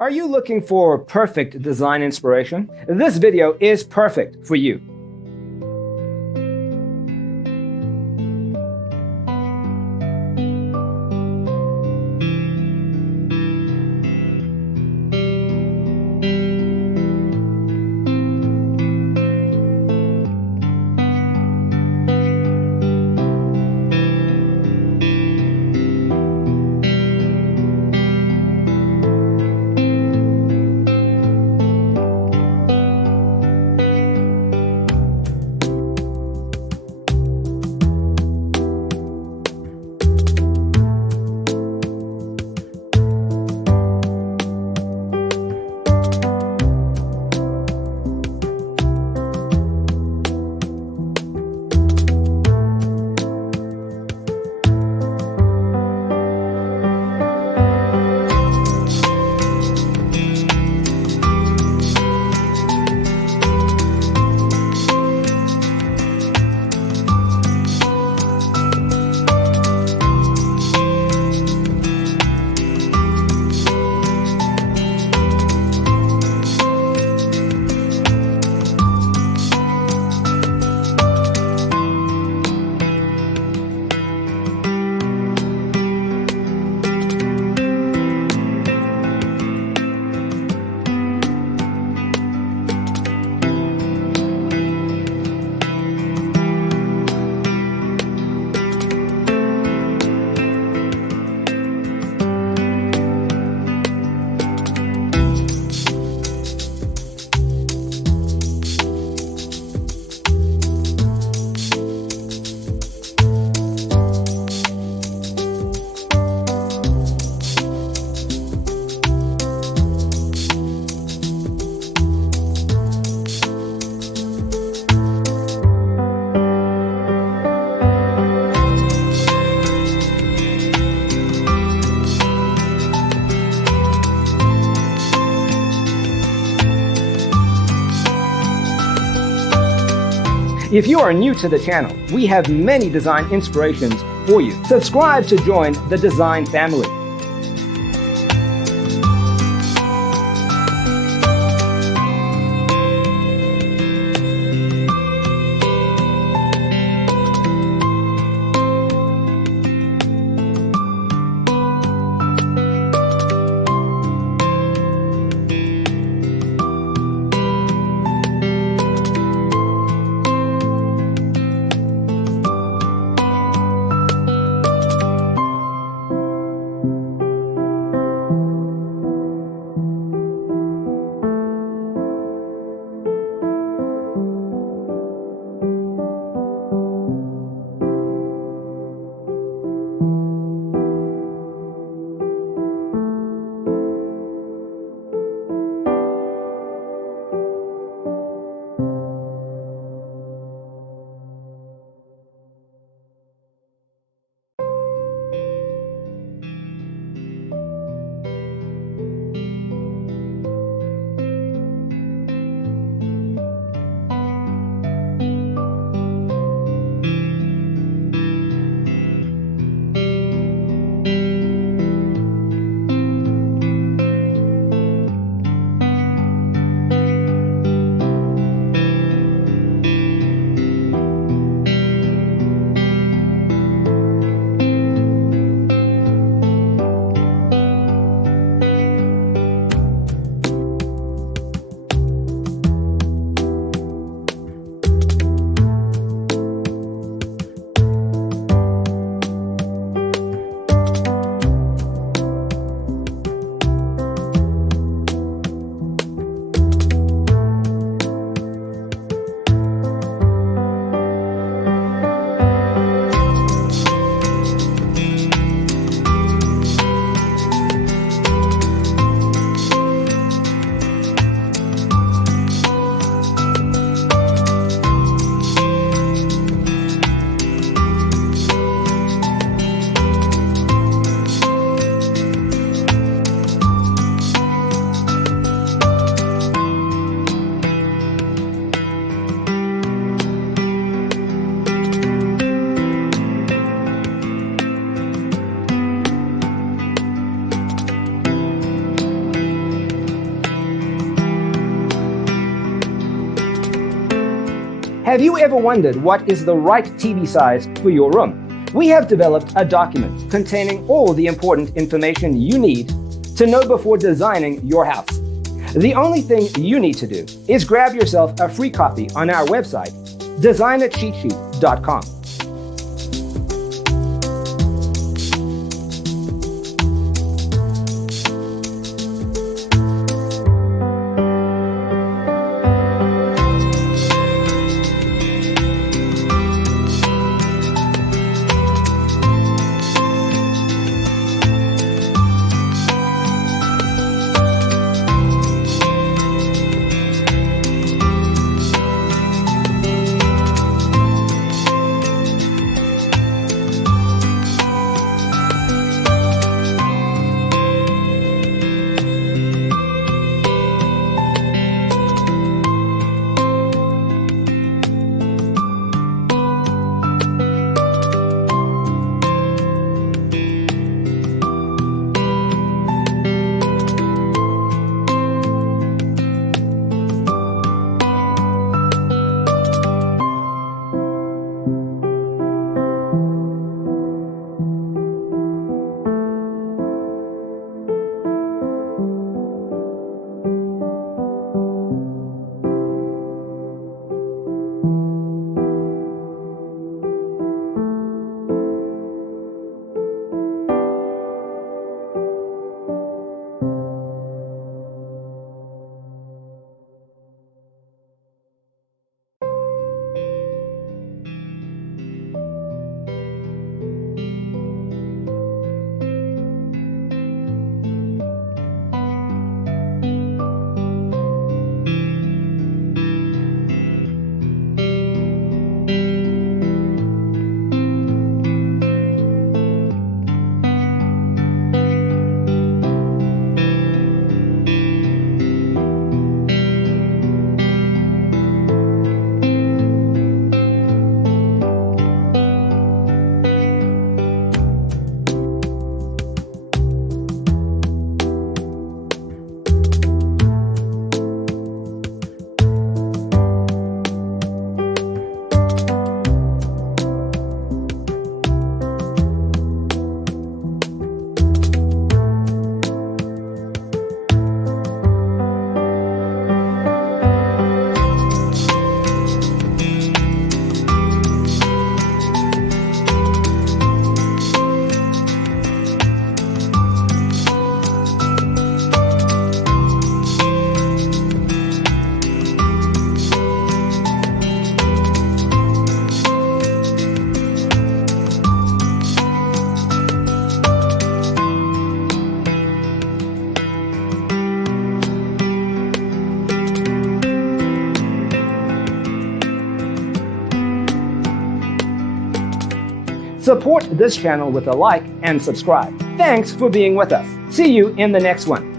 Are you looking for perfect design inspiration? This video is perfect for you. If you are new to the channel, we have many design inspirations for you. Subscribe to join the design family. Have you ever wondered what is the right TV size for your room? We have developed a document containing all the important information you need to know before designing your house. The only thing you need to do is grab yourself a free copy on our website, designercheatsheet.com. Support this channel with a like and subscribe. Thanks for being with us. See you in the next one.